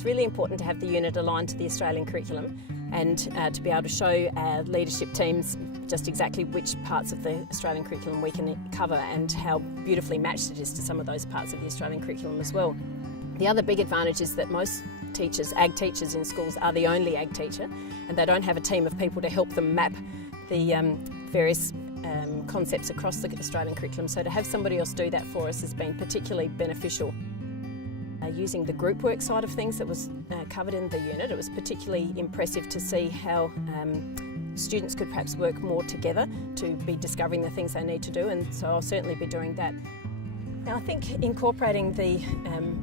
was really important to have the unit aligned to the Australian curriculum and to be able to show our leadership teams just exactly which parts of the Australian curriculum we can cover and how beautifully matched it is to some of those parts of the Australian curriculum as well. The other big advantage is that most teachers, ag teachers in schools, are the only ag teacher, and they don't have a team of people to help them map the various concepts across the Australian curriculum. So to have somebody else do that for us has been particularly beneficial. Using the group work side of things that was covered in the unit, it was particularly impressive to see how students could perhaps work more together to be discovering the things they need to do, and so I'll certainly be doing that. Now, I think incorporating the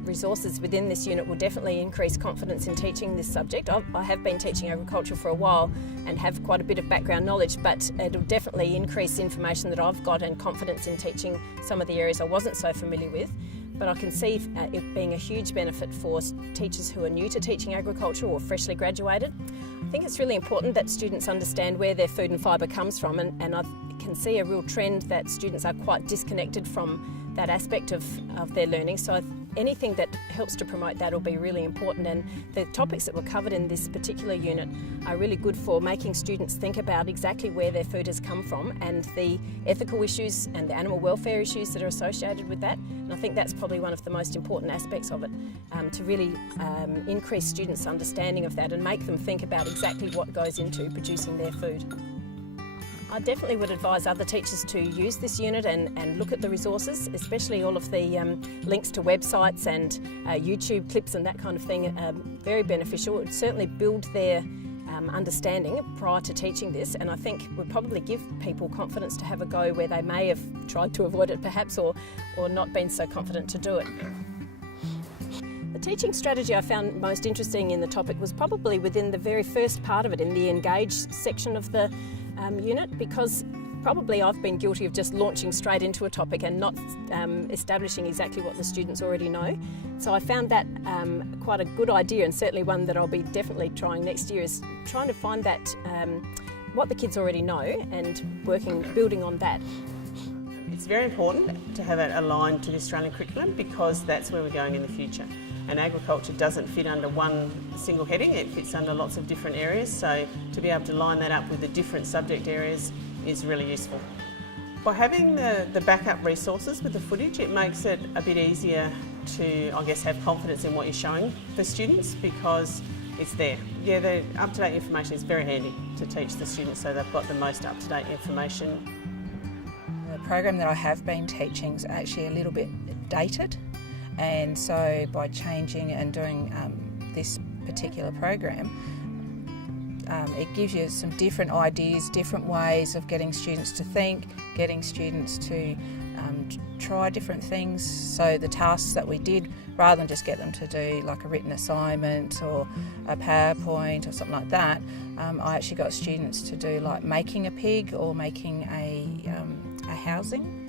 resources within this unit will definitely increase confidence in teaching this subject. I have been teaching agriculture for a while and have quite a bit of background knowledge, but it'll definitely increase information that I've got and confidence in teaching some of the areas I wasn't so familiar with. But I can see it being a huge benefit for teachers who are new to teaching agriculture or freshly graduated. I think it's really important that students understand where their food and fibre comes from, and I can see a real trend that students are quite disconnected from that aspect of their learning. So anything that helps to promote that will be really important, and the topics that were covered in this particular unit are really good for making students think about exactly where their food has come from and the ethical issues and the animal welfare issues that are associated with that. And I think that's probably one of the most important aspects of it, to really increase students' understanding of that and make them think about exactly what goes into producing their food. I definitely would advise other teachers to use this unit and look at the resources, especially all of the links to websites and YouTube clips and that kind of thing are very beneficial. It would certainly build their understanding prior to teaching this, and I think would probably give people confidence to have a go where they may have tried to avoid it perhaps or not been so confident to do it. The teaching strategy I found most interesting in the topic was probably within the very first part of it, in the engage section of the unit, because probably I've been guilty of just launching straight into a topic and not establishing exactly what the students already know. So I found that quite a good idea, and certainly one that I'll be definitely trying next year, is trying to find that what the kids already know and building on that. It's very important to have it aligned to the Australian curriculum because that's where we're going in the future. And agriculture doesn't fit under one single heading, it fits under lots of different areas, so to be able to line that up with the different subject areas is really useful. By having the backup resources with the footage, it makes it a bit easier to, I guess, have confidence in what you're showing the students because it's there. Yeah, the up-to-date information is very handy to teach the students so they've got the most up-to-date information. The program that I have been teaching is actually a little bit dated. And so by changing and doing this particular program, it gives you some different ideas, different ways of getting students to think, getting students to try different things. So the tasks that we did, rather than just get them to do like a written assignment or a PowerPoint or something like that, I actually got students to do like making a pig or making a housing,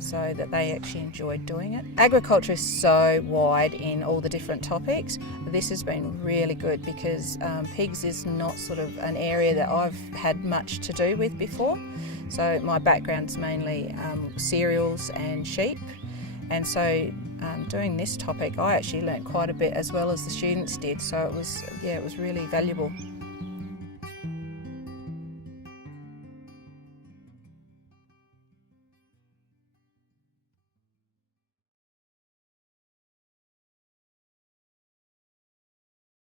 so that they actually enjoyed doing it. Agriculture is so wide in all the different topics. This has been really good because pigs is not sort of an area that I've had much to do with before. So my background's mainly cereals and sheep, and so doing this topic I actually learnt quite a bit as well as the students did, so it was really valuable.